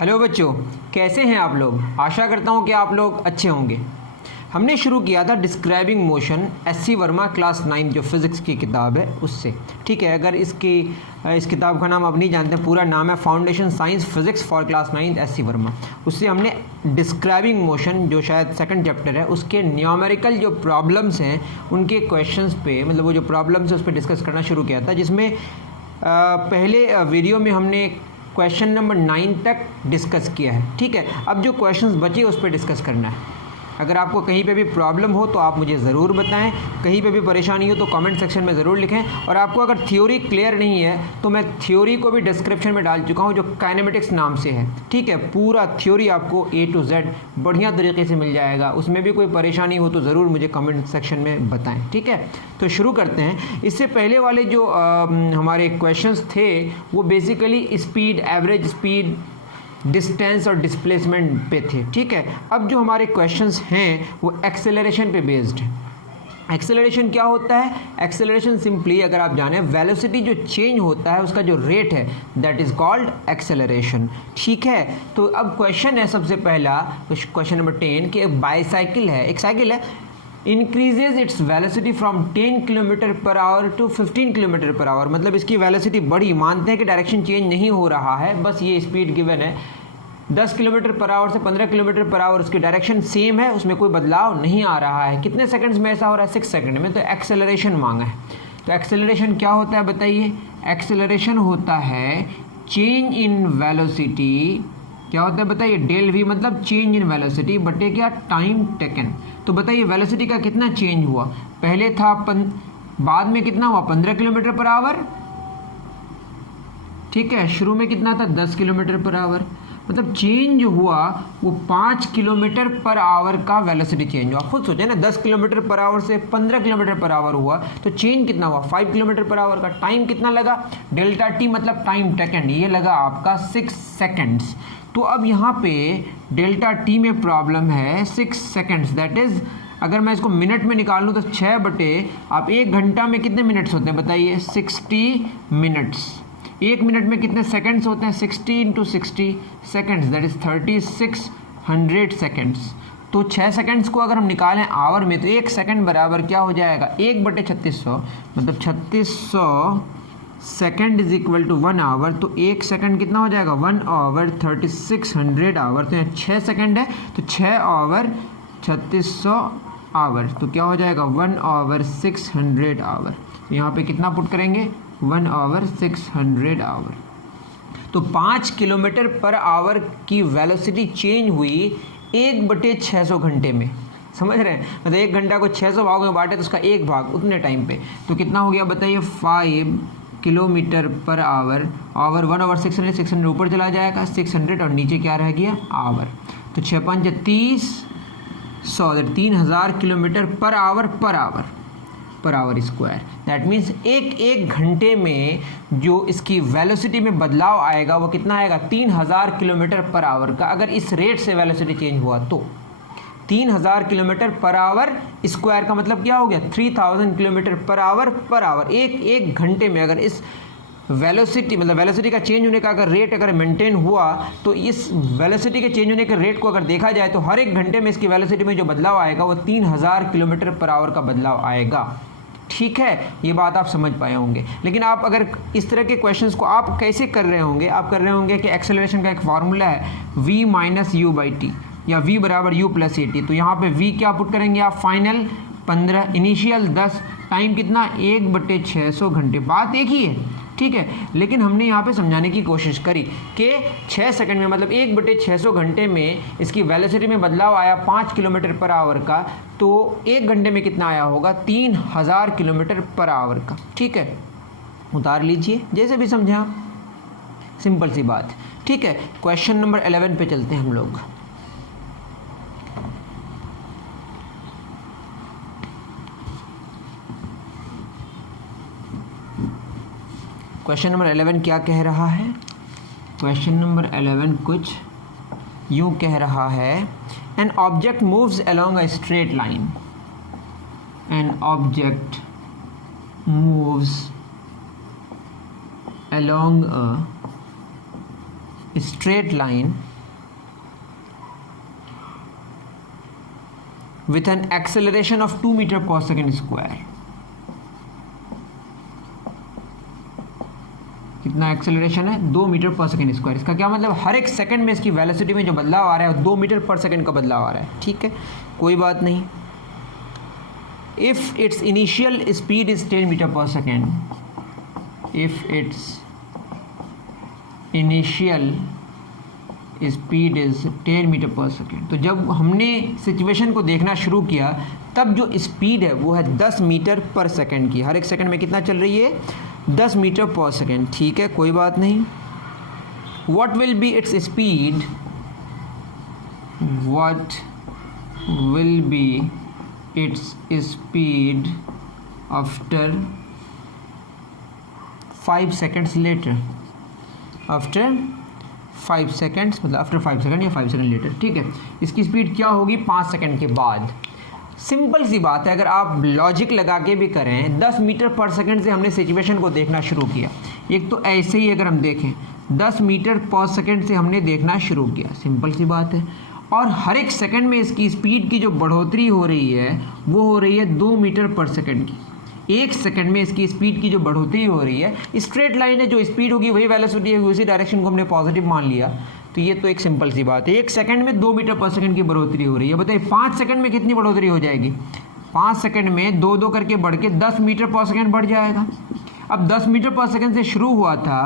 Hello बच्चों, कैसे हैं आप लोग। आशा करता हूं कि आप लोग अच्छे होंगे। हमने शुरू किया था describing motion SC. Verma class 9 जो फिज़िक्स की किताब है उससे। ठीक है, अगर इस किताब का नाम आप नहीं जानते, पूरा नाम है foundation science physics for class 9 SC. Verma. उससे हमने डिस्क्राइबिंग मोशन जो शायद सेकंड चैप्टर है उसके न्यूमेरिकल जो प्रॉब्लम्स हैं उनके क्वेश्चंस पे, मतलब वो जो प्रॉब्लम्स है उस पर डिस्कस करना शुरू किया था, जिसमें पहले वीडियो में हमने क्वेश्चन नंबर 9 तक डिस्कस किया है। ठीक है, अब जो क्वेश्चंस बचे उस पर डिस्कस करना है। अगर आपको कहीं पे भी प्रॉब्लम हो तो आप मुझे ज़रूर बताएं, कहीं पे भी परेशानी हो तो कमेंट सेक्शन में ज़रूर लिखें। और आपको अगर थ्योरी क्लियर नहीं है तो मैं थ्योरी को भी डिस्क्रिप्शन में डाल चुका हूं जो काइनेमेटिक्स नाम से है। ठीक है, पूरा थ्योरी आपको A to Z बढ़िया तरीके से मिल जाएगा। उसमें भी कोई परेशानी हो तो ज़रूर मुझे कमेंट सेक्शन में बताएँ। ठीक है, तो शुरू करते हैं। इससे पहले वाले जो हमारे क्वेश्चंस थे वो basically speed, average speed, distance और डिस्प्लेसमेंट पे थे। ठीक है, अब जो हमारे क्वेश्चंस हैं वो एक्सेलरेशन पे बेस्ड है। एक्सेलरेशन क्या होता है? एक्सेलरेशन सिंपली अगर आप जाने, वेलोसिटी जो चेंज होता है उसका जो रेट है दैट इज कॉल्ड एक्सेलरेशन। ठीक है, तो अब क्वेश्चन है सबसे पहला, क्वेश्चन नंबर 10 कि एक बाईसाइकिल है, एक साइकिल है, increases its velocity from 10 kilometre per hour to 15 kilometre per hour. मतलब इसकी वेलोसिटी बढ़ी, मानते हैं कि डायरेक्शन चेंज नहीं हो रहा है, बस ये स्पीड गिवन है 10 किलोमीटर पर आवर से 15 किलोमीटर पर आवर, उसकी डायरेक्शन सेम है, उसमें कोई बदलाव नहीं आ रहा है। कितने सेकंड्स में ऐसा हो रहा है? 6 सेकंड में। तो एक्सेलरेशन मांगा है। तो एक्सेलरेशन क्या होता है बताइए? एक्सेलरेशन होता है चेंज इन वेलोसिटी। क्या होता है बताइए? डेल वी मतलब चेंज इन वेलोसिटी बटे क्या? Time taken. तो बताइए वेलोसिटी का कितना चेंज हुआ? पहले था बाद में कितना हुआ? 15 किलोमीटर पर आवर। ठीक है, शुरू में कितना था? 10 किलोमीटर पर आवर। मतलब चेंज हुआ वो 5 किलोमीटर पर आवर का वेलोसिटी चेंज हुआ। खुद सोचे ना, 10 किलोमीटर पर आवर से 15 किलोमीटर पर आवर हुआ तो चेंज कितना हुआ? 5 किलोमीटर पर आवर का। टाइम कितना लगा? डेल्टा टी मतलब टाइम टेकन, ये लगा आपका 6 सेकेंड्स। तो अब यहाँ पे डेल्टा टी में प्रॉब्लम है 6 सेकेंड्स, दैट इज अगर मैं इसको मिनट में निकालूँ तो 6 बटे आप 1 घंटा में कितने मिनट्स होते हैं बताइए? 60 मिनट्स। 1 मिनट में कितने सेकंड्स होते हैं? 60 into 60 seconds, that is 3600 seconds. तो 6 सेकेंड्स को अगर हम निकालें आवर में तो 1 सेकेंड बराबर क्या हो जाएगा? 1 बटे 3600, मतलब 3600 second is equal to 1 hour. तो 1 सेकेंड कितना हो जाएगा? 1 आवर 3600 आवर। तो यहाँ 6 सेकेंड है तो 6 आवर 3600 आवर। तो क्या हो जाएगा? 1 आवर 600 आवर। यहाँ पे कितना पुट करेंगे? 1 आवर 600 आवर। तो 5 किलोमीटर पर आवर की वेलोसिटी चेंज हुई 1 बटे 600 घंटे में। समझ रहे हैं? मतलब 1 घंटा को 600 भागों में बांटे तो उसका 1 भाग उतने टाइम पे। तो कितना हो गया बताइए? 5 kilometre per our. Our 1 our 600, 600 ऊपर चला जाएगा, 600 और नीचे क्या रह गया? आवर। तो 6 5 30 100, 3000 kilometre per hour square. That means एक घंटे में जो इसकी वेलोसिटी में बदलाव आएगा वो कितना आएगा? 3000 किलोमीटर पर आवर का। अगर इस रेट से वेलोसिटी चेंज हुआ तो 3000 किलोमीटर पर आवर स्क्वायर का मतलब क्या हो गया? 3000 किलोमीटर पर आवर। एक घंटे में अगर इस वेलोसिटी, मतलब वेलोसिटी का चेंज होने का अगर रेट अगर मेंटेन हुआ तो इस वेलोसिटी के चेंज होने के रेट को अगर देखा जाए तो हर एक घंटे में इसकी वेलोसिटी में जो बदलाव आएगा वो 3000 किलोमीटर पर आवर का बदलाव आएगा। ठीक है, ये बात आप समझ पाए होंगे। लेकिन आप अगर इस तरह के क्वेश्चंस को आप कैसे कर रहे होंगे? आप कर रहे होंगे कि एक्सेलरेशन का एक फार्मूला है v minus u by T या v बराबर u प्लस ए टी। तो यहाँ पे v क्या पुट करेंगे आप? फाइनल 15, इनिशियल 10, टाइम कितना? 1 बटे 600 घंटे। बात एक ही है। ठीक है, लेकिन हमने यहाँ पे समझाने की कोशिश करी कि 6 सेकंड में मतलब 1 बटे 600 घंटे में इसकी वेलोसिटी में बदलाव आया 5 किलोमीटर पर आवर का। तो 1 घंटे में कितना आया होगा? 3000 किलोमीटर पर आवर का। ठीक है, उतार लीजिए जैसे भी समझे आप, सिंपल सी बात। ठीक है, क्वेश्चन नंबर 11 पे चलते हैं हम लोग। क्वेश्चन नंबर 11 क्या कह रहा है? क्वेश्चन नंबर 11 कुछ यूं कह रहा है, an object moves along a straight line. An object moves along a straight line with an acceleration of 2 metre per second square. कितना एक्सेलरेशन है? 2 मीटर पर सेकेंड स्क्वायर। इसका क्या मतलब? हर एक सेकंड में इसकी वेलोसिटी में जो बदलाव आ रहा है 2 मीटर पर सेकेंड का बदलाव आ रहा है। ठीक है, कोई बात नहीं। If its initial speed is 10 metre per second, if its initial speed is 10 metre per second, तो जब हमने सिचुएशन को देखना शुरू किया तब जो स्पीड है वो है 10 मीटर पर सेकेंड की। हर एक सेकंड में कितना चल रही है? 10 मीटर पर सेकेंड। ठीक है, कोई बात नहीं। What will be its speed, what will be its speed after 5 seconds later, after 5 seconds, मतलब आफ्टर 5 सेकेंड या 5 सेकेंड लेटर। ठीक है, इसकी स्पीड क्या होगी 5 सेकेंड के बाद। सिंपल सी बात है, अगर आप लॉजिक लगा के भी करें 10 मीटर पर सेकंड से हमने सिचुएशन को देखना शुरू किया। एक तो ऐसे ही अगर हम देखें 10 मीटर पर सेकंड से हमने देखना शुरू किया, सिंपल सी बात है। और हर एक सेकंड में इसकी स्पीड की जो बढ़ोतरी हो रही है वो हो रही है 2 मीटर पर सेकंड की। एक सेकंड में इसकी स्पीड की जो बढ़ोतरी हो रही है, स्ट्रेट लाइन है, जो स्पीड होगी वही वेलोसिटी होगी, उसी डायरेक्शन को हमने पॉजिटिव मान लिया। तो ये तो एक सिंपल सी बात है। एक सेकंड में 2 मीटर पर सेकंड की बढ़ोतरी हो रही है। बताइए 5 सेकंड में कितनी बढ़ोतरी हो जाएगी? 5 सेकंड में 2 करके बढ़ के 10 मीटर पर सेकंड बढ़ जाएगा। अब 10 मीटर पर सेकंड से शुरू हुआ था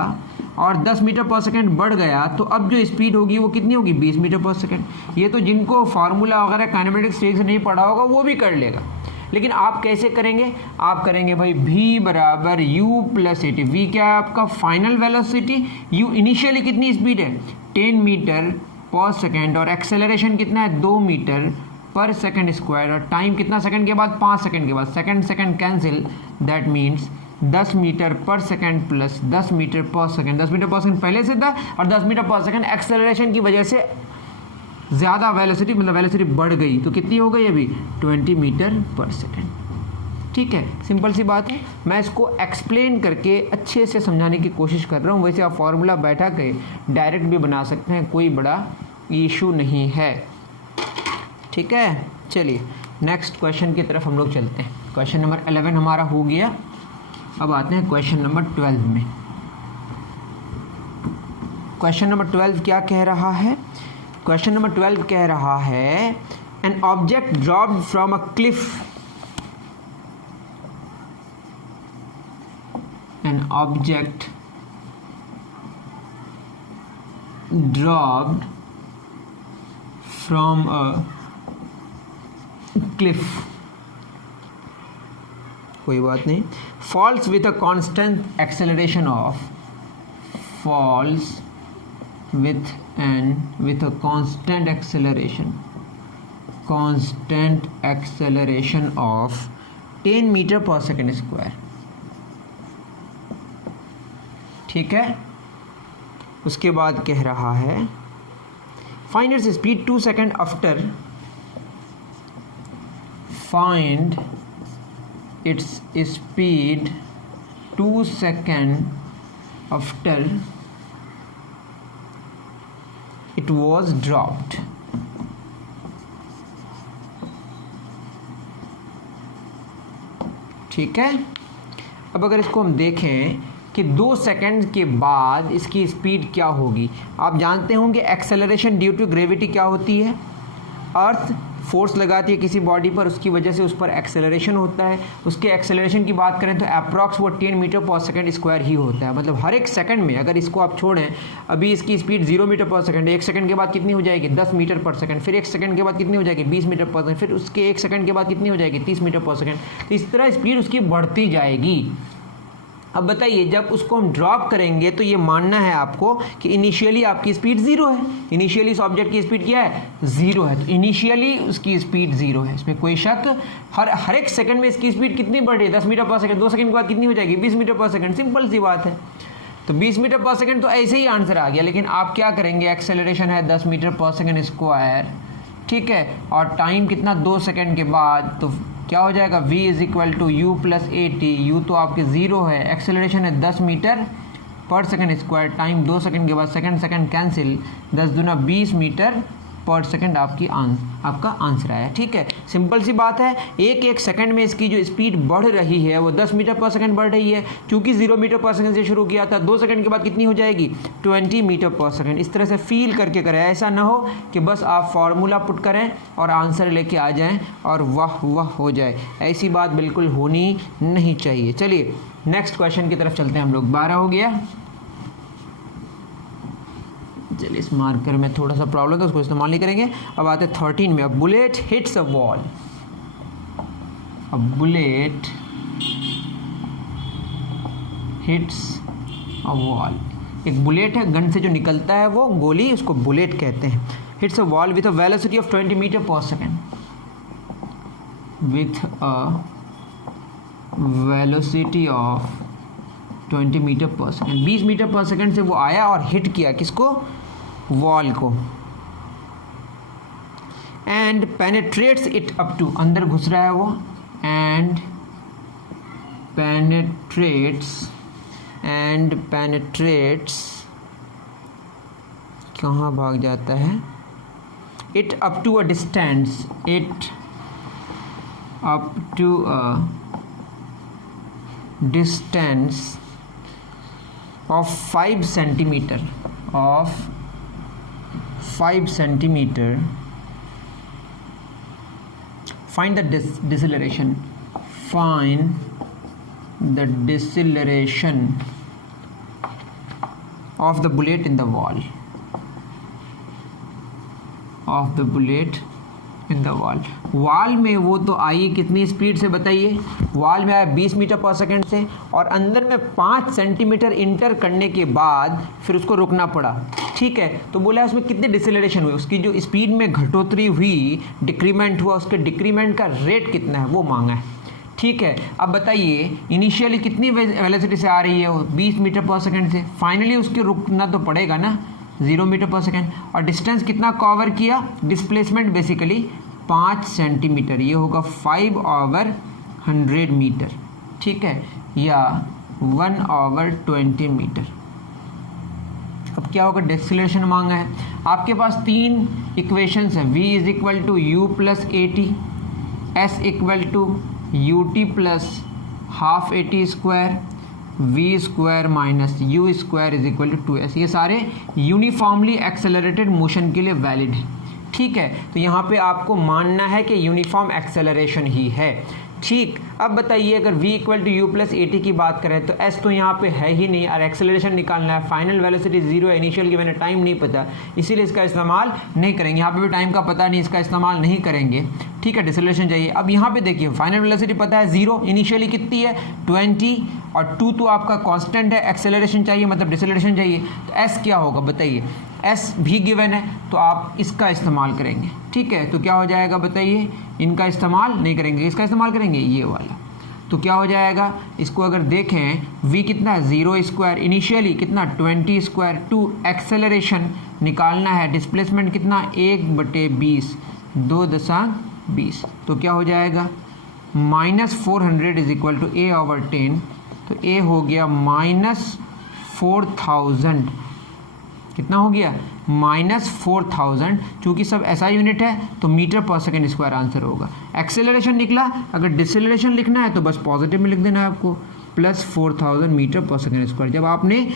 और 10 मीटर पर सेकंड बढ़ गया, तो अब जो स्पीड होगी वो कितनी होगी? 20 मीटर पर सेकंड। ये तो जिनको फार्मूला वगैरह काइनेमेटिक्स ठीक से नहीं पढ़ा होगा वो भी कर लेगा। लेकिन आप कैसे करेंगे? आप करेंगे भाई v बराबर u प्लस एटी। v क्या है आपका? Final velocity. u इनिशियली कितनी स्पीड है? 10 मीटर पर सेकेंड, और एक्सेलरेशन कितना है? 2 मीटर पर सेकेंड स्क्वायर। और टाइम कितना सेकंड के बाद? 5 सेकंड के बाद। Second cancel, that means 10 metre per second plus 10 metre per second. 10 metre per second पहले से था और 10 मीटर पर सेकंड एक्सेलरेशन की वजह से ज़्यादा वेलोसिटी, मतलब वेलोसिटी बढ़ गई, तो कितनी हो गई अभी? 20 मीटर पर सेकंड। ठीक है, सिंपल सी बात है। मैं इसको एक्सप्लेन करके अच्छे से समझाने की कोशिश कर रहा हूँ। वैसे आप फॉर्मूला बैठा के डायरेक्ट भी बना सकते हैं, कोई बड़ा इशू नहीं है। ठीक है, चलिए नेक्स्ट क्वेश्चन की तरफ हम लोग चलते हैं। क्वेश्चन नंबर 11 हमारा हो गया। अब आते हैं क्वेश्चन नंबर 12 में। क्वेश्चन नंबर 12 क्या कह रहा है? क्वेश्चन नंबर 12 कह रहा है an object dropped from a cliff, an object dropped from a cliff, कोई बात नहीं, falls with a constant acceleration of, falls with a constant acceleration of 10 metre per second square. ठीक है, उसके बाद कह रहा है find its speed 2 second after, find its speed 2 second after it was dropped. ठीक है, अब अगर इसको हम देखें कि 2 सेकंड के बाद इसकी स्पीड क्या होगी। आप जानते होंगे एक्सेलरेशन ड्यू टू ग्रेविटी क्या होती है? अर्थ फोर्स लगाती है किसी बॉडी पर, उसकी वजह से उस पर एक्सेलरेशन होता है। उसके एक्सेलरेशन की बात करें तो अप्रॉक्स वो 10 मीटर पर सेकंड स्क्वायर ही होता है। मतलब हर एक सेकंड में अगर इसको आप छोड़ें, अभी इसकी speed 0 metre per second, 1 second के बाद कितनी हो जाएगी? 10 मीटर पर सेकंड, फिर 1 सेकंड के बाद कितनी हो जाएगी? 20 मीटर पर सेकंड, फिर उसके 1 सेकंड के बाद कितनी हो जाएगी? 30 मीटर पर सेकंड। तो इस तरह स्पीड उसकी बढ़ती जाएगी। अब बताइए जब उसको हम ड्रॉप करेंगे तो ये मानना है आपको कि इनिशियली आपकी स्पीड 0 है। इनिशियली इस ऑब्जेक्ट की स्पीड क्या है? 0 है। तो इनिशियली उसकी स्पीड 0 है, इसमें कोई शक। हर एक सेकंड में इसकी स्पीड कितनी बढ़ रही है? 10 मीटर पर सेकंड। 2 सेकंड के बाद कितनी हो जाएगी? 20 मीटर पर सेकंड। सिंपल सी बात है। तो 20 मीटर पर सेकंड तो ऐसे ही आंसर आ गया। लेकिन आप क्या करेंगे? एक्सेलरेशन है 10 मीटर पर सेकंड स्क्वायर, ठीक है, और टाइम कितना? 2 सेकंड के बाद, तो क्या हो जाएगा? v is equal to u plus a t. U तो आपके 0 है, एक्सेलरेशन है 10 metre per second square, time 2 second के बाद, सेकंड कैंसिल, 10 दूना 20 मीटर पर सेकंड आपकी आपका आंसर आया। ठीक है, सिंपल सी बात है। एक एक सेकंड में इसकी जो स्पीड बढ़ रही है वो 10 मीटर पर सेकंड बढ़ रही है, क्योंकि 0 मीटर पर सेकंड से शुरू किया था। 2 सेकंड के बाद कितनी हो जाएगी? 20 मीटर पर सेकंड। इस तरह से फील करके करें, ऐसा ना हो कि बस आप फार्मूला पुट करें और आंसर लेके आ जाएं और वाह वाह हो जाए। ऐसी बात बिल्कुल होनी नहीं चाहिए। चलिए नेक्स्ट क्वेश्चन की तरफ चलते हैं हम लोग। 12 हो गया। चलिए इस मार्कर में थोड़ा सा प्रॉब्लम है, उसको इस्तेमाल नहीं करेंगे। अब आते हैं 13 में। A bullet hits a wall. A bullet hits a wall. एक बुलेट है, गन से जो निकलता है वो गोली, उसको बुलेट कहते हैं। Hits a wall with a velocity of 20 metre per second. With a velocity of 20 metre per second. 20 metre per second से वो आया और हिट किया किसको? वॉल को। And penetrates it up to, अंदर घुस रहा है वो, एंड पेनेट्रेट्स कहाँ भाग जाता है? It up to a distance, it up to a distance of 5 centimeter, of 5 centimeter. Find the deceleration. Find the deceleration of the bullet in the wall. Of the bullet in the wall. Wall में वो तो आई कितनी speed से बताइए? Wall में आया 20 metre per second से, और अंदर में 5 सेंटीमीटर इंटर करने के बाद फिर उसको रुकना पड़ा। ठीक है, तो बोला उसमें कितनी डिसेलरेशन हुई, उसकी जो स्पीड में घटोतरी हुई, डिक्रीमेंट हुआ, उसके डिक्रीमेंट का रेट कितना है वो मांगा है। ठीक है, अब बताइए इनिशियली कितनी वेलोसिटी से आ रही है वो? 20 मीटर पर सेकंड से। फाइनली उसके रुकना तो पड़ेगा ना 0 मीटर पर सेकंड। और डिस्टेंस कितना कवर किया? डिस्प्लेसमेंट बेसिकली 5 सेंटीमीटर, ये होगा 5/100 मीटर। ठीक है, या 1/20 मीटर। अब क्या होगा? डिसेलेरेशन मांगा है। आपके पास 3 इक्वेशंस हैं। v is equal to u plus a t, s equal to u t plus half a t square, v square minus u square is equal to 2s। ये सारे यूनिफॉर्मली एक्सेलरेटेड मोशन के लिए valid है। ठीक है, तो यहाँ पे आपको मानना है कि यूनिफॉर्म एक्सेलरेशन ही है। ठीक, अब बताइए अगर v equal to u plus a t की बात करें तो s तो यहाँ पे है ही नहीं, और एक्सेलरेशन निकालना है। फाइनल वेलोसिटी 0 है, इनिशियल की मैंने टाइम नहीं पता, इसीलिए इसका इस्तेमाल नहीं करेंगे। यहाँ पे भी टाइम का पता नहीं, इसका इस्तेमाल नहीं करेंगे। ठीक है, डिसेलरेशन चाहिए। अब यहाँ पे देखिए फाइनल वेलोसिटी पता है 0, इनिशियली कितनी है 20, और 2 तो आपका कांस्टेंट है। एक्सेलरेशन चाहिए मतलब डिसेलरेशन चाहिए, तो s क्या होगा बताइए? s भी गिवन है, तो आप इसका इस्तेमाल करेंगे। ठीक है, तो क्या हो जाएगा बताइए? इनका इस्तेमाल नहीं करेंगे, इसका इस्तेमाल करेंगे, ये वाला। तो क्या हो जाएगा? इसको अगर देखें v कितना है 0 स्क्वायर, इनिशियली कितना 20 स्क्वायर, 2 एक्सेलरेशन निकालना है, डिस्प्लेसमेंट कितना 1/20, 2.20। तो क्या हो जाएगा? -400 इज इक्वल टू a/10। तो a हो गया -4000। कितना हो गया? -4000। चूँकि सब SI यूनिट है तो metre per second square answer होगा। एक्सेलरेशन निकला, अगर डिसेलरेशन लिखना है तो बस पॉजिटिव में लिख देना है आपको, +4000 मीटर पर सेकंड स्क्वायर। जब आपने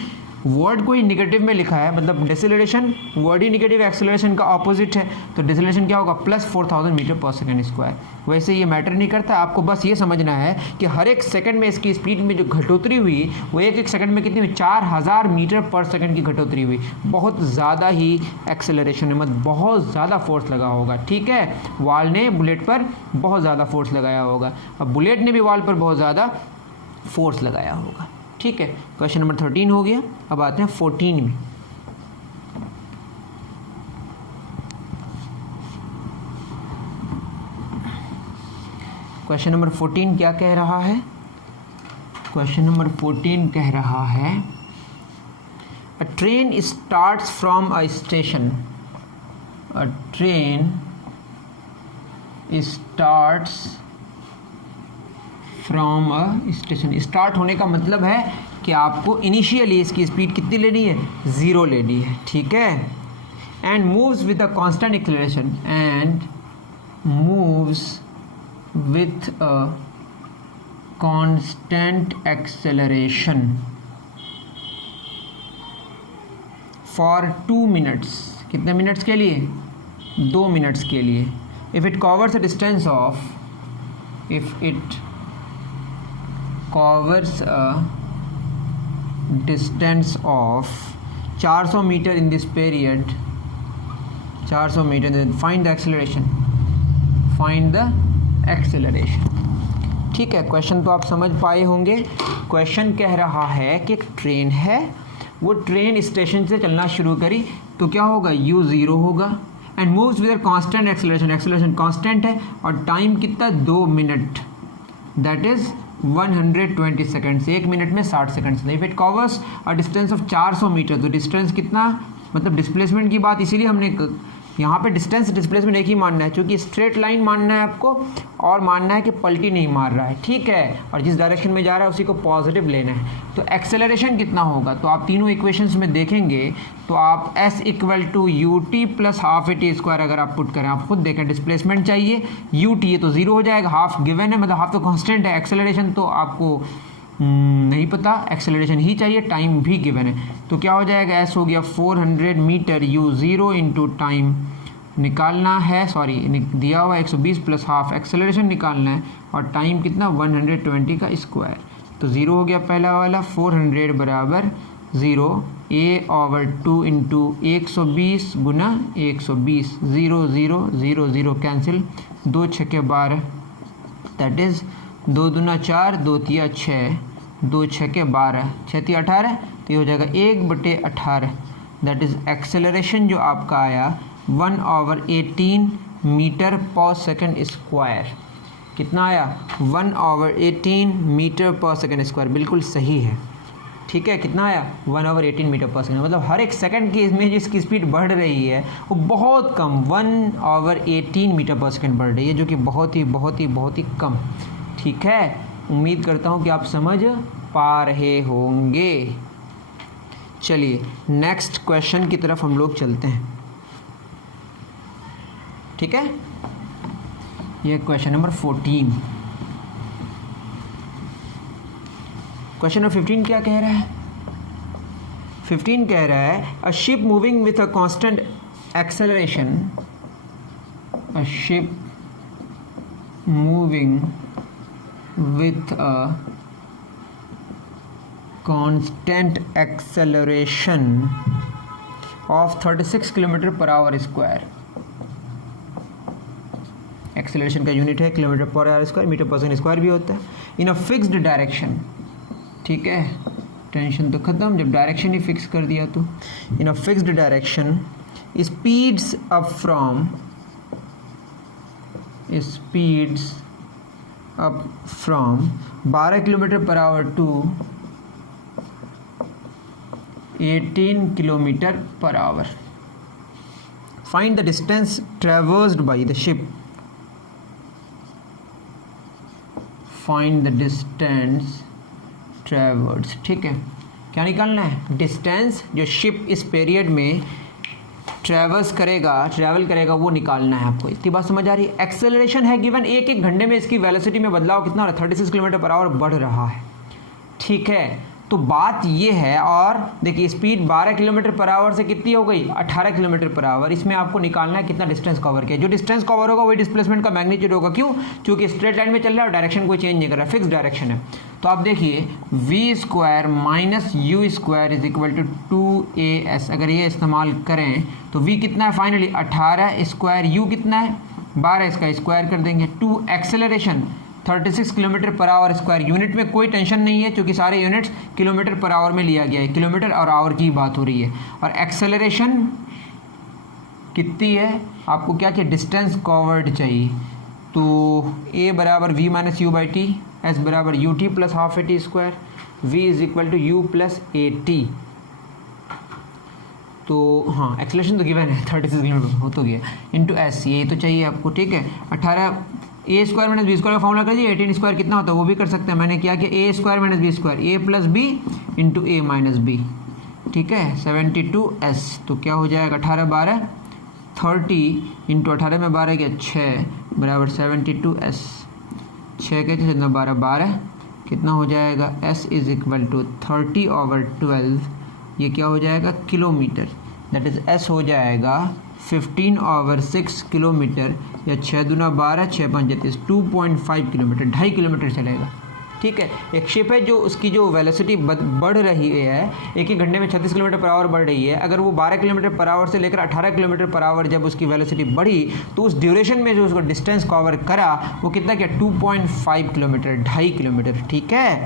वर्ड को ही निगेटिव में लिखा है, मतलब डिसेलरेशन वर्ड ही निगेटिव, एक्सेलरेशन का ऑपोजिट है, तो डिसेलरेशन क्या होगा? +4000 मीटर पर सेकंड स्क्वायर। वैसे ये मैटर नहीं करता, आपको बस ये समझना है कि हर एक सेकंड में इसकी स्पीड में जो घटोतरी हुई वो एक सेकंड में कितनी हुई? 4000 मीटर पर सेकंड की घटोतरी हुई। बहुत ज़्यादा ही एक्सेलरेशन है, मतलब बहुत ज़्यादा फोर्स लगा होगा। ठीक है, वॉल ने बुलेट पर बहुत ज़्यादा फोर्स लगाया होगा, अब बुलेट ने भी वॉल पर बहुत ज़्यादा फोर्स लगाया होगा। ठीक है, क्वेश्चन नंबर 13 हो गया। अब आते हैं 14 में। क्वेश्चन नंबर 14 क्या कह रहा है? क्वेश्चन नंबर 14 कह रहा है अ train starts from a station. A train starts from a station. Start होने का मतलब है कि आपको इनिशियली इसकी स्पीड कितनी लेनी है? 0 लेनी है। ठीक है, and moves with a constant acceleration, and moves with a constant acceleration for 2 minutes. कितने मिनट्स के लिए? 2 मिनट्स के लिए. If it covers a distance of 400 meter in this period, 400 meter, then find the acceleration. ठीक है, question तो आप समझ पाए होंगे. क्वेश्चन कह रहा है कि एक ट्रेन है, वो ट्रेन स्टेशन से चलना शुरू करी तो क्या होगा? u 0 होगा and moves with constant acceleration. Acceleration constant है और टाइम कितना? 2 minute, that is 120 seconds. 1 minute में 60 seconds. If it covers a distance of 400 metre, तो डिस्टेंस कितना, मतलब डिस्प्लेसमेंट की बात इसीलिए हमने यहाँ पे डिस्टेंस डिस्प्लेसमेंट एक ही मानना है, क्योंकि स्ट्रेट लाइन मानना है आपको और मानना है कि पलटी नहीं मार रहा है. ठीक है, और जिस डायरेक्शन में जा रहा है उसी को पॉजिटिव लेना है. तो एक्सेलरेशन कितना होगा? तो आप तीनों इक्वेशंस में देखेंगे तो आप s equal to u t plus half a t square अगर आप पुट करें, आप खुद देखें डिस्प्लेसमेंट चाहिए यू टी है तो 0 हो जाएगा, हाफ गिवन है, मतलब हाफ तो कांस्टेंट है. एक्सेलरेशन तो आपको नहीं पता, एक्सेलरेशन ही चाहिए, टाइम भी गिवन है. तो क्या हो जाएगा? s हो गया 400 मीटर u 0 इंटू टाइम निकालना है, सॉरी दिया हुआ 120 प्लस हाफ, एक्सेलरेशन निकालना है और टाइम कितना? 120 का स्क्वायर. तो 0 हो गया पहला वाला, 400 बराबर 0, a/2 इंटू 120 गुना 120, 0 0 0 0 कैंसिल, 2 छक्के 12, दैट इज़ 2 दूना 4, 2 तिया 6, 2 छक्के 12, 6 तिया 18, तो ये हो जाएगा 1/18. दैट इज़ एक्सेलरेशन जो आपका आया 1/18 मीटर पर सेकेंड स्क्वायर. कितना आया? 1/18 मीटर पर सेकेंड स्क्वायर. बिल्कुल सही है. ठीक है, कितना आया? 1/18 मीटर पर सेकेंड. मतलब हर एक सेकंड की इसमें जिसकी स्पीड बढ़ रही है वो बहुत कम 1/18 मीटर पर सेकेंड बढ़ रही है, जो कि बहुत ही कम. ठीक है, उम्मीद करता हूँ कि आप समझ पा रहे होंगे. चलिए नेक्स्ट क्वेश्चन की तरफ हम लोग चलते हैं. ठीक है, ये क्वेश्चन नंबर 14. क्वेश्चन नंबर 15 क्या कह रहा है? 15 कह रहा है a ship moving with a constant acceleration, a ship moving with a constant acceleration of 36 kilometre per hour square. Acceleration का यूनिट है kilometre per hour square, metre per second square भी होता है. In a fixed direction. ठीक है, tension तो खत्म जब डायरेक्शन ही फिक्स कर दिया तो. In a fixed direction speeds up from up from 12 kilometre per hour to 18 kilometre per hour. Find the distance traversed by the ship. Find the distance traverse. ठीक है, क्या निकालना है? डिस्टेंस जो शिप इस पीरियड में ट्रैवल करेगा वो निकालना है आपको. इतनी बात समझ आ रही है? एक्सेलरेशन है गिवन, एक घंटे में इसकी वेलोसिटी में बदलाव कितना हो रहा है? 36 किलोमीटर पर आवर बढ़ रहा है. ठीक है, तो बात ये है. और देखिए स्पीड 12 किलोमीटर पर आवर से कितनी हो गई? 18 किलोमीटर पर आवर. इसमें आपको निकालना है कितना डिस्टेंस कवर किया. जो डिस्टेंस कवर होगा वही डिस्प्लेसमेंट का मैग्नीट्यूड होगा. क्यों? क्योंकि स्ट्रेट लाइन में चल रहा है और डायरेक्शन कोई चेंज नहीं कर रहा है, फिक्स डायरेक्शन है. तो आप देखिए v square minus u square is equal to 2as. अगर ये इस्तेमाल करें तो v कितना है फाइनली? 18 स्क्वायर, u कितना है? 12. इसका स्क्वायर कर देंगे. 2 acceleration 36 kilometre per hour square. Unit में कोई टेंशन नहीं है क्योंकि सारे यूनिट्स किलोमीटर पर आवर में लिया गया है, किलोमीटर और आवर की बात हो रही है. और एक्सेलरेशन कितनी है? आपको क्या चाहिए? डिस्टेंस कवर्ड चाहिए. तो a बराबर v minus u by t, s बराबर u t plus half a t square, v is equal to u plus a t. तो हाँ, एक्सेलरेशन तो गिवन है 36 किलोमीटर हो तो गया, इंटू एस, ये तो चाहिए आपको. ठीक है, 18 ए स्क्वायर माइनस बी स्क्वायर का फॉर्मूला कर दीजिए. 18 स्क्वायर कितना होता है वो भी कर सकते हैं. मैंने क्या किया? ए स्क्वायर माइनस बी स्क्वायर, ए प्लस बी इंटू ए माइनस बी. ठीक है, 72s. तो क्या हो जाएगा? 18 12 30 इंटू 18 में 12 गया 6, बराबर 72s, 6 के 12 कितना हो जाएगा, s इज इक्वल टू 30/12, ये क्या हो जाएगा किलोमीटर, दैट इज s हो जाएगा 15/6 किलोमीटर, या 6 दूना 12, 6 5 33, 2.5 किलोमीटर, 2.5 किलोमीटर चलेगा। ठीक है, एक शिप है जो उसकी जो वेलोसिटी बढ़ रही है, एक ही घंटे में 36 किलोमीटर पर आवर बढ़ रही है। अगर वो 12 किलोमीटर पर आवर से लेकर 18 किलोमीटर पर आवर जब उसकी वेलोसिटी बढ़ी तो उस ड्यूरेशन में जो उसको डिस्टेंस कवर करा वो कितना क्या, 2.5 किलोमीटर, 2.5 किलोमीटर। ठीक है,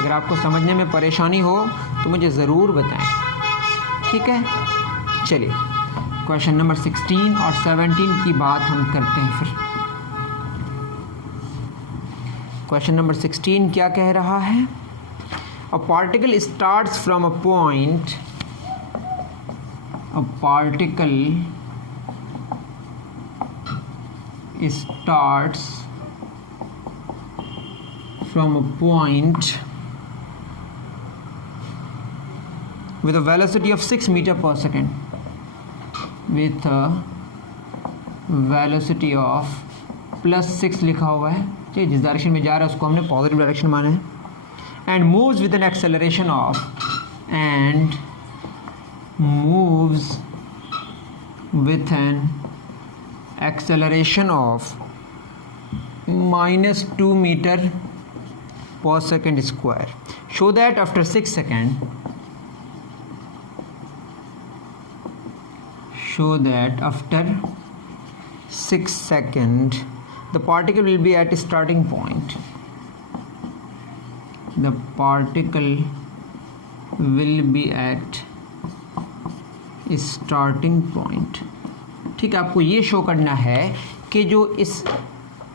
अगर आपको समझने में परेशानी हो तो मुझे ज़रूर बताएं। ठीक है, चलिए क्वेश्चन नंबर 16 और 17 की बात हम करते हैं फिर। क्वेश्चन नंबर 16 क्या कह रहा है, a particle starts from a point, a particle starts from a point with a velocity of 6 meter per second, with a velocity of +6 लिखा हुआ है, ठीक है, जिस डायरेक्शन में जा रहा है उसको हमने पॉजिटिव डायरेक्शन माना है, and moves with an acceleration of, and moves with an acceleration of -2 metre per second square, show that after 6 second, show that after 6 seconds the particle will be at a starting point, the particle will be at a starting point। ठीक है, आपको ये show करना है कि जो इस,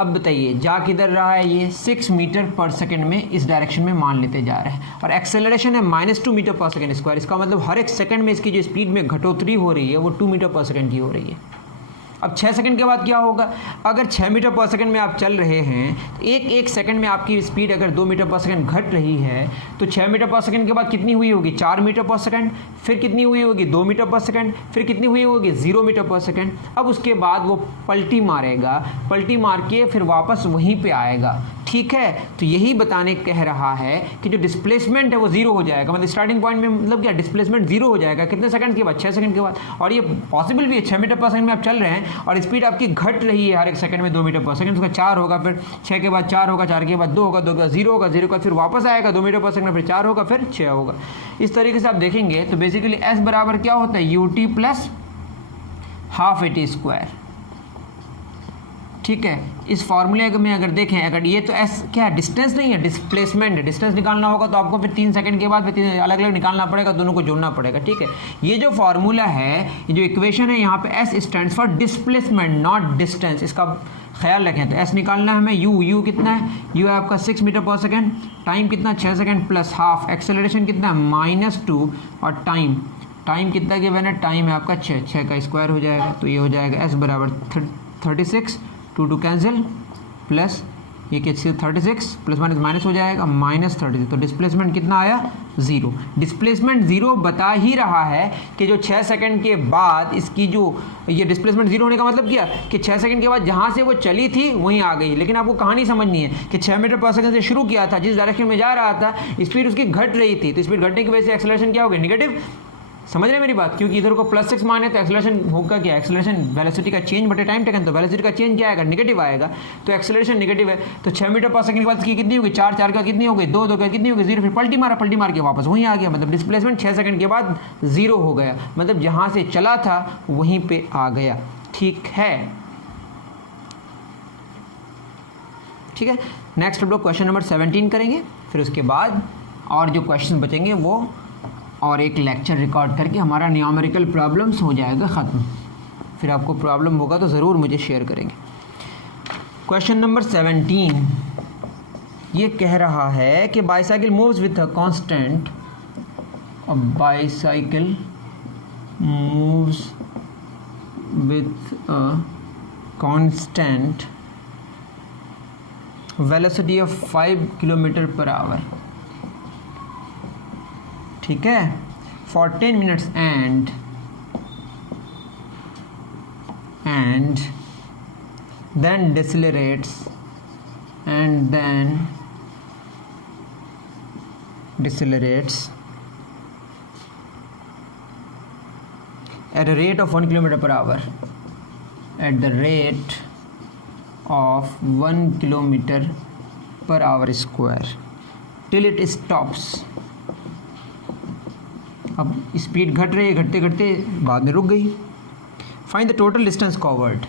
अब बताइए जा किधर रहा है, ये 6 मीटर पर सेकंड में इस डायरेक्शन में मान लेते जा रहे हैं, और एक्सेलरेशन है -2 मीटर पर सेकंड स्क्वायर। इसका मतलब हर एक सेकंड में इसकी जो स्पीड में घटोतरी हो रही है वो 2 मीटर पर सेकंड की हो रही है। अब 6 सेकंड के बाद क्या होगा, अगर 6 मीटर पर सेकंड में आप चल रहे हैं तो एक सेकंड में आपकी स्पीड अगर 2 मीटर पर सेकंड घट रही है तो 6 मीटर पर सेकंड के बाद कितनी हुई होगी, 4 मीटर पर सेकंड, फिर कितनी हुई होगी 2 मीटर पर सेकंड, फिर कितनी हुई होगी 0 मीटर पर सेकंड। अब उसके बाद वो पलटी मारेगा, पलटी मार के फिर वापस वहीं पे आएगा। ठीक है, तो यही बताने कह रहा है कि जो डिस्प्लेसमेंट है वो 0 हो जाएगा, मतलब स्टार्टिंग पॉइंट में मतलब क्या डिस्प्लेसमेंट 0 हो जाएगा, कितने सेकंड के बाद, 6 सेकंड के बाद। और ये पॉसिबल भी है, 6 मीटर पर सेकंड में आप चल रहे हैं और स्पीड आपकी घट रही है हर एक सेकंड में 2 मीटर पर सेकंड, उसका 4 होगा, फिर 6 के बाद 4 होगा, 4 के बाद 2 होगा, 2 के बाद 0 होगा, 0 के बाद फिर वापस आएगा 2 मीटर पर सेकंड, फिर 4 होगा, फिर 6 होगा। इस तरीके से आप देखेंगे तो बेसिकली एस बराबर क्या होता है, ut plus half at square. ठीक है, इस फॉर्मूले में अगर देखें, अगर ये तो एस क्या है, डिस्टेंस नहीं है, डिस्प्लेसमेंट है। डिस्टेंस निकालना होगा तो आपको फिर 3 सेकंड के बाद फिर 3 अलग अलग निकालना पड़ेगा, दोनों को जोड़ना पड़ेगा। ठीक है, ये जो फॉर्मूला है, ये जो इक्वेशन है, यहाँ पे S stands for displacement not distance, इसका ख्याल रखें। तो एस निकालना है हमें, यू कितना है, यू है आपका 6 मीटर पर सेकेंड, टाइम कितना 6 सेकेंड प्लस हाफ, एक्सेलरेशन कितना है -2, और टाइम कितना गिवन है, टाइम है आपका 6 का स्क्वायर हो जाएगा, तो ये हो जाएगा एस बराबर 36, 2 कैंसिल, प्लस ये क्या 36 प्लस माइनस हो जाएगा -36, तो डिस्प्लेसमेंट कितना आया 0। डिस्प्लेसमेंट 0 बता ही रहा है कि जो 6 सेकंड के बाद इसकी जो ये डिस्प्लेसमेंट 0 होने का मतलब क्या कि 6 सेकंड के बाद जहाँ से वो चली थी वहीं आ गई। लेकिन आपको कहानी समझनी है कि 6 मीटर पर सेकंड से शुरू किया था, जिस डायरेक्शन में जा रहा था स्पीड उसकी घट रही थी, तो स्पीड घटने की वजह से एक्सेलरेशन क्या हो गया, नेगेटिव। समझ रहे हैं मेरी बात, क्योंकि इधर को +6 माने तो एक्सेलरेशन होगा क्या, एक्सेलरेशन वेलोसिटी का चेंज बटे टाइम टेकन, तो वेलोसिटी का चेंज क्या आएगा, नेगेटिव आएगा, तो एक्सेलरेशन नेगेटिव है। तो 6 मीटर पर सेकंड के बाद की कितनी होगी, 4 का कितनी हो गई, 2 का कितनी होगी 0, फिर पलटी मार के वापस वहीं आ गया, मतलब डिस्प्लेसमेंट 6 सेकंड के बाद 0 हो गया, मतलब जहाँ से चला था वहीं पर आ गया। ठीक है, नेक्स्ट हम लोग क्वेश्चन नंबर 17 करेंगे, फिर उसके बाद और जो क्वेश्चन बचेंगे वो और एक लेक्चर रिकॉर्ड करके हमारा न्यूमेरिकल प्रॉब्लम्स हो जाएगा ख़त्म। फिर आपको प्रॉब्लम होगा तो ज़रूर मुझे शेयर करेंगे। क्वेश्चन नंबर 17 ये कह रहा है कि bicycle moves with a constant, bicycle moves with a constant velocity of 5 kilometre per our. ठीक है, for 10 minutes and then decelerates at a rate of 1 km per hour, at the rate of 1 km per hour square till it stops. अब speed घट रही है, घटते घटते बाद में रुक गई. Find the total distance covered.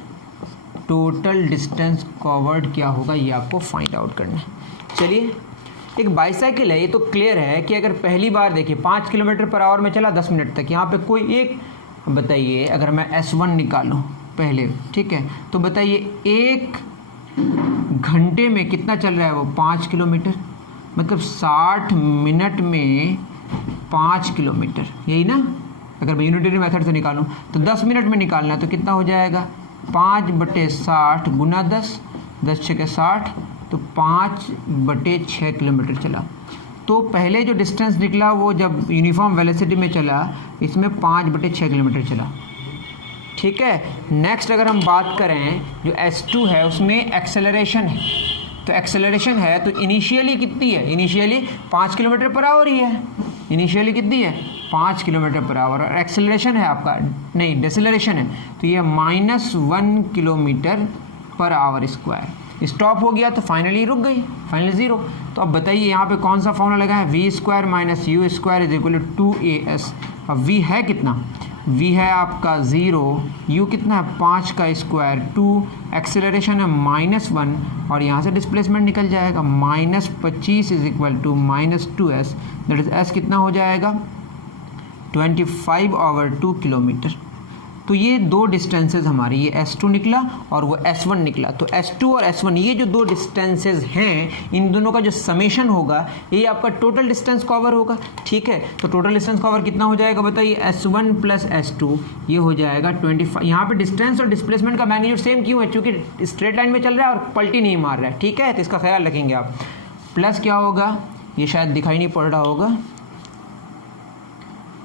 Total distance covered क्या होगा ये आपको फाइंड आउट करना है. चलिए, एक बाईसाइकिल है, ये तो क्लियर है कि अगर पहली बार देखिए 5 किलोमीटर पर आवर में चला 10 मिनट तक, यहाँ पे कोई एक, बताइए अगर मैं S1 निकालूं पहले, ठीक है, तो बताइए 1 घंटे में कितना चल रहा है वो 5 किलोमीटर, मतलब 60 मिनट में 5 किलोमीटर, यही ना. अगर मैं यूनिटरी मेथड से निकालूं तो 10 मिनट में निकालना है तो कितना हो जाएगा 5/60 गुना 10, 10 छः 60, तो 5/6 किलोमीटर चला. तो पहले जो डिस्टेंस निकला वो जब यूनिफॉर्म वेलोसिटी में चला इसमें 5/6 किलोमीटर चला. ठीक है. नेक्स्ट अगर हम बात करें जो S2 है उसमें एक्सेलरेशन है, तो एक्सेलरेशन है तो इनिशियली कितनी है, इनिशियली 5 किलोमीटर पर आवर ही है. इनिशियली कितनी है 5 किलोमीटर पर आवर, और एक्सेलरेशन है आपका, नहीं डिसेलरेशन है, तो ये -1 kilometre per hour square. Stop हो गया तो फाइनली रुक गई, फाइनली 0. तो अब बताइए यहाँ पे कौन सा फॉर्मूला लगा है, v² - u² = 2as. अब v है कितना, v है आपका 0, u कितना है 5 का स्क्वायर 2, एक्सेलरेशन है -1, और यहाँ से डिस्प्लेसमेंट निकल जाएगा -25 = -2s, दैट इज s कितना हो जाएगा 25/2 किलोमीटर. तो ये दो डिस्टेंसेस हमारी, ये S2 निकला और वो S1 निकला. तो S2 और S1 ये जो दो डिस्टेंसेस हैं, इन दोनों का जो समेशन होगा ये आपका टोटल डिस्टेंस कवर होगा. ठीक है. तो टोटल डिस्टेंस कवर कितना हो जाएगा बताइए, S1 + S2 ये हो जाएगा 25. यहाँ पे डिस्टेंस और डिस्प्लेसमेंट का मैग्नीट्यूड सेम क्यों है, क्योंकि स्ट्रेट लाइन में चल रहा है और पलटी नहीं मार रहा है. ठीक है. तो इसका ख्याल रखेंगे आप. प्लस क्या होगा, ये शायद दिखाई नहीं पड़ रहा होगा,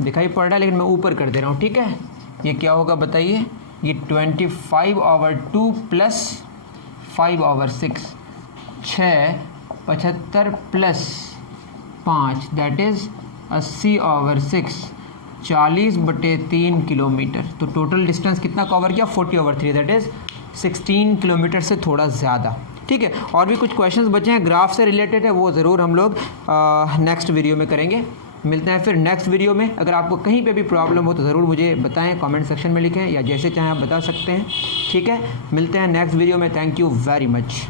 दिखाई पड़ रहा है लेकिन मैं ऊपर कर दे रहा हूँ. ठीक है. ये क्या होगा बताइए, ये 25/2 + 5/6, 6 75 + 5 दैट इज़ 80/6, 40/3 किलोमीटर. तो टोटल डिस्टेंस कितना कवर किया 40/3 दैट इज़ 16 किलोमीटर से थोड़ा ज़्यादा. ठीक है. और भी कुछ क्वेश्चंस बचे हैं ग्राफ से रिलेटेड है, वो ज़रूर हम लोग नेक्स्ट वीडियो में करेंगे. मिलते हैं फिर नेक्स्ट वीडियो में. अगर आपको कहीं पे भी प्रॉब्लम हो तो ज़रूर मुझे बताएं, कमेंट सेक्शन में लिखें, या जैसे चाहें आप बता सकते हैं. ठीक है. मिलते हैं नेक्स्ट वीडियो में. Thank you very much.